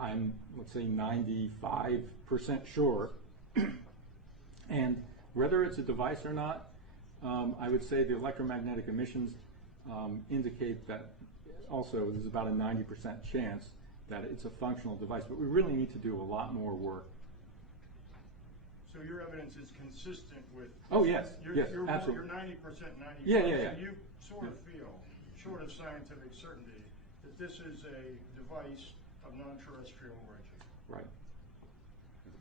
I'm, let's say, 95% sure. And whether it's a device or not, I would say the electromagnetic emissions indicate that also there's about a 90% chance that it's a functional device. But we really need to do a lot more work. So your evidence is consistent with... Oh, yes, yes, you're absolutely. You're 90%, 95%. Yeah. So you sort of feel, short of scientific certainty, that this is a device of non-terrestrial origin. Right.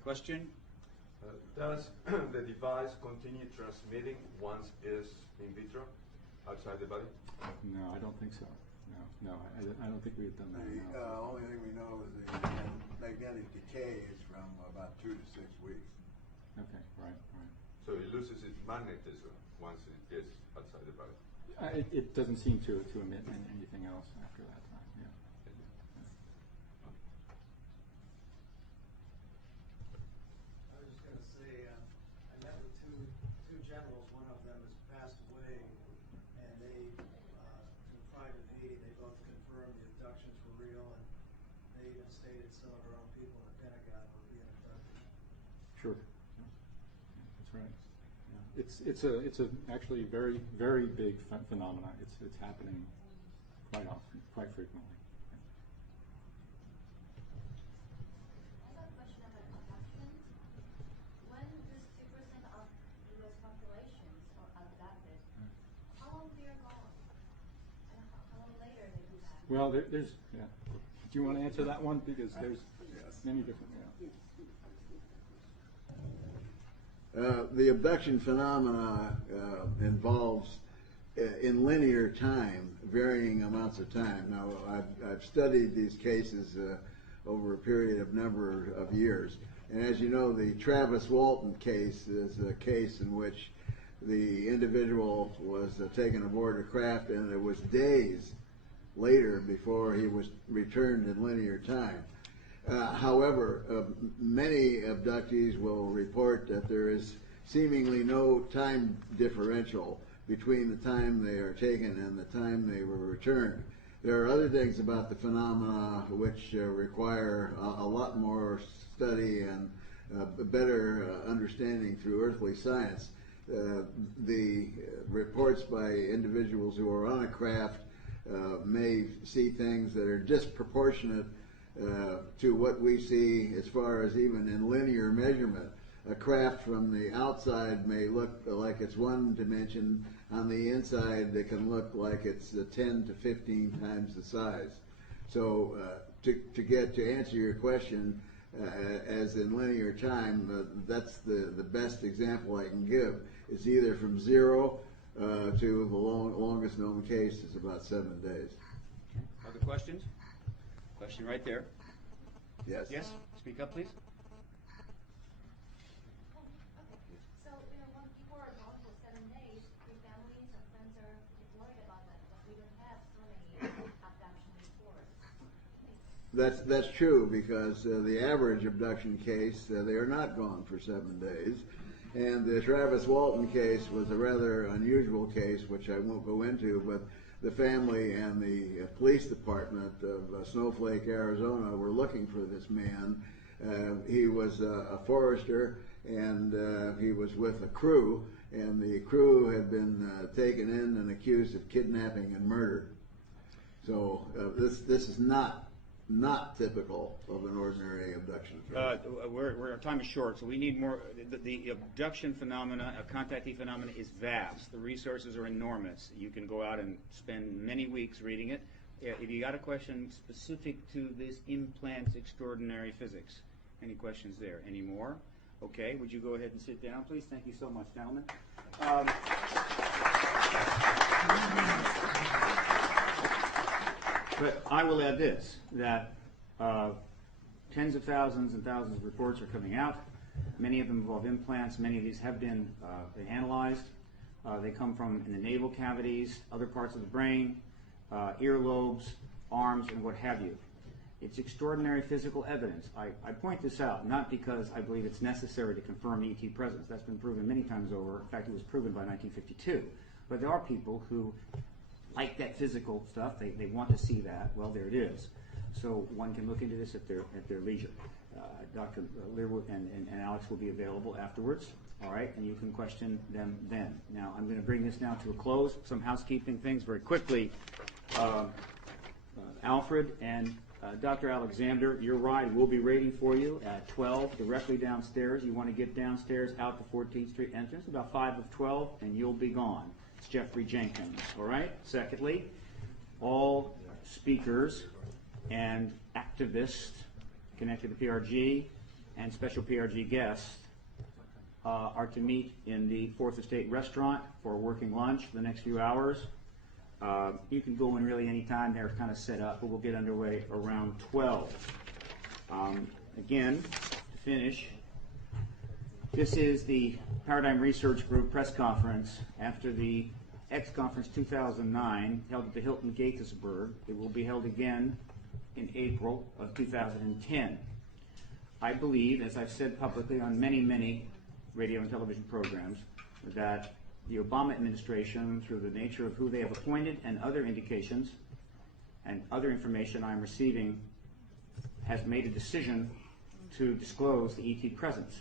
Question? Does the device continue transmitting once it's in vitro, outside the body? No, I don't think so. No, I don't think we have done that. The only thing we know is the magnetic decay is from about 2 to 6 weeks. Okay, right. So it loses its magnetism once it gets outside the body? It doesn't seem to emit anything else after that time, yeah. I was just going to say, I met with two generals. One of them has passed away, and they, in private meeting, they both confirmed the abductions were real, and they even stated some of our own people in the Pentagon were being abducted. Sure, yeah. That's right. Yeah. It's a actually very, very big phenomenon. It's happening quite often, quite frequently. I have a question about abductions. When this 2% of U.S. populations are abducted, how long they are gone? And how long later they come back? Well, there's, yeah. Do you want to answer that one? Because there's many different, The abduction phenomena involves, in linear time, varying amounts of time. Now, I've studied these cases over a period of number of years. And as you know, the Travis Walton case is a case in which the individual was taken aboard a craft, and it was days later before he was returned in linear time. However, many abductees will report that there is seemingly no time differential between the time they are taken and the time they were returned. There are other things about the phenomena which require a lot more study and better understanding through earthly science. The reports by individuals who are on a craft may see things that are disproportionate to what we see as far as even in linear measurement. A craft from the outside may look like it's one dimension. On the inside, it can look like it's 10 to 15 times the size. So to answer your question, as in linear time, that's the best example I can give. It's either from 0 to the longest known case is about 7 days. Okay. Other questions? Question right there. Yes. Yes? Speak up, please. Oh, okay. So, when people are gone for 7 days, your families and friends are worried about that, but we don't have so many abduction reports. That's true, because the average abduction case, they are not gone for 7 days. And the Travis Walton case was a rather unusual case, which I won't go into, but the family and the police department of Snowflake, Arizona were looking for this man. He was a forester, and he was with a crew, and the crew had been taken in and accused of kidnapping and murder. So this is not typical of an ordinary abduction case. Our time is short, so we need more. The abduction phenomena, contactee phenomena, is vast. The resources are enormous. You can go out and spend many weeks reading it. If you got a question specific to this implant's extraordinary physics, any questions there? Any more? Okay, would you go ahead and sit down, please? Thank you so much, gentlemen. But I will add this, that tens of thousands and thousands of reports are coming out. Many of them involve implants. Many of these have been analyzed. They come from in the navel cavities, other parts of the brain, earlobes, arms, and what have you. It's extraordinary physical evidence. I point this out not because I believe it's necessary to confirm ET presence. That's been proven many times over. In fact, it was proven by 1952. But there are people who like that physical stuff. They want to see that. Well, there it is. so one can look into this at their leisure. Dr. Learwood and Alex will be available afterwards, all right, and you can question them then. Now, I'm going to bring this now to a close. Some housekeeping things very quickly. Alfred and Dr. Alexander, your ride will be waiting for you at 12 directly downstairs. You want to get downstairs out the 14th Street entrance, about 5 of 12, and you'll be gone. It's Jeffrey Jenkins, all right? Secondly, all speakers and activists connected to PRG and special PRG guests are to meet in the 4th Estate restaurant for a working lunch for the next few hours. You can go in really any time. They're kind of set up, but we'll get underway around 12. Again, to finish, this is the Paradigm Research Group press conference after the X Conference 2009 held at the Hilton Gaithersburg. It will be held again in April of 2010. I believe, as I've said publicly on many, many radio and television programs, that the Obama administration, through the nature of who they have appointed and other indications and other information I'm receiving, has made a decision to disclose the ET presence.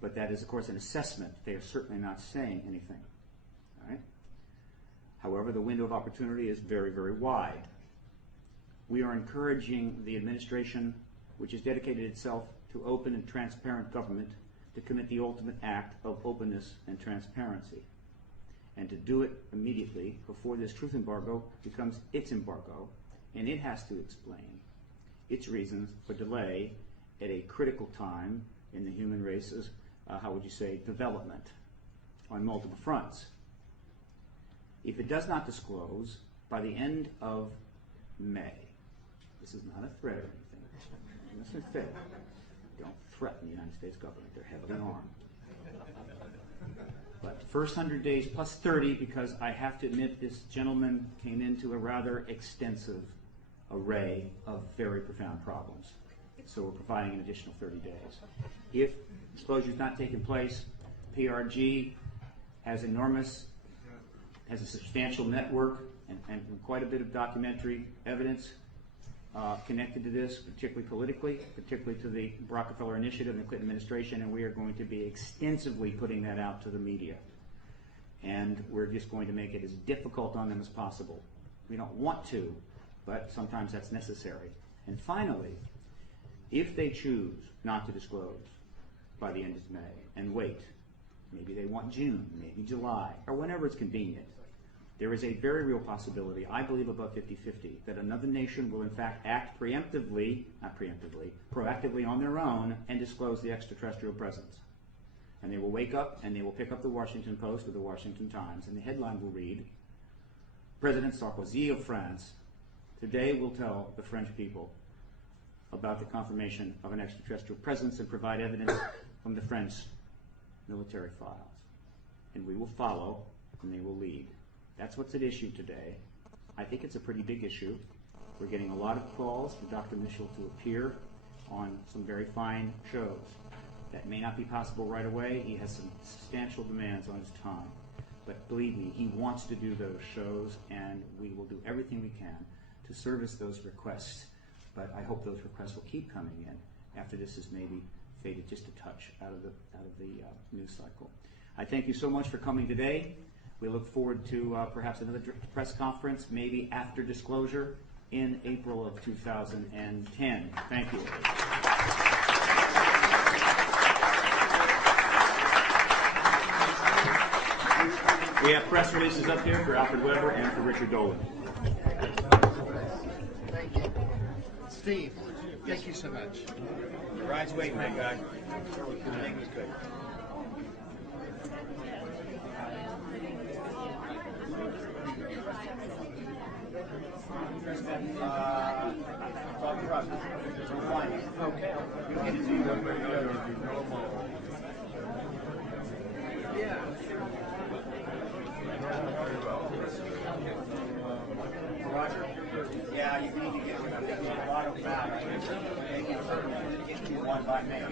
But that is, of course, an assessment. They are certainly not saying anything. All right? However, the window of opportunity is very, very wide. We are encouraging the administration, which has dedicated itself to open and transparent government, to commit the ultimate act of openness and transparency, and to do it immediately before this truth embargo becomes its embargo, and it has to explain its reasons for delay at a critical time in the human race's, how would you say, development on multiple fronts. If it does not disclose by the end of May, this is not a threat or anything, this is fair. Don't threaten the United States government. They're heavily armed. But the first 100 days plus 30, because I have to admit this gentleman came into a rather extensive array of very profound problems. So we're providing an additional 30 days. If disclosure is not taking place, PRG has a substantial network and quite a bit of documentary evidence connected to this, particularly politically, particularly to the Rockefeller Initiative and the Clinton administration, and we are going to be extensively putting that out to the media. And we're just going to make it as difficult on them as possible. We don't want to, but sometimes that's necessary. And finally, if they choose not to disclose by the end of May and wait, maybe they want June, maybe July, or whenever it's convenient, there is a very real possibility, I believe above 50-50, that another nation will in fact act proactively on their own and disclose the extraterrestrial presence. And they will wake up and they will pick up the Washington Post or the Washington Times, and the headline will read, President Sarkozy of France today will tell the French people about the confirmation of an extraterrestrial presence and provide evidence from the French military files. And we will follow and they will lead. That's what's at issue today. I think it's a pretty big issue. We're getting a lot of calls for Dr. Mitchell to appear on some very fine shows. That may not be possible right away. He has some substantial demands on his time. But believe me, he wants to do those shows, and we will do everything we can to service those requests. But I hope those requests will keep coming in after this is maybe faded just a touch out of the news cycle. I thank you so much for coming today. We look forward to perhaps another press conference, maybe after disclosure, in April of 2010. Thank you. We have press releases up here for Alfred Weber and for Richard Dolan. Thank you. Steve, thank you so much. The ride's waiting, my guy. Everything was good. Roger? Yeah, you need to get a lot of that. They can certainly get you one by May.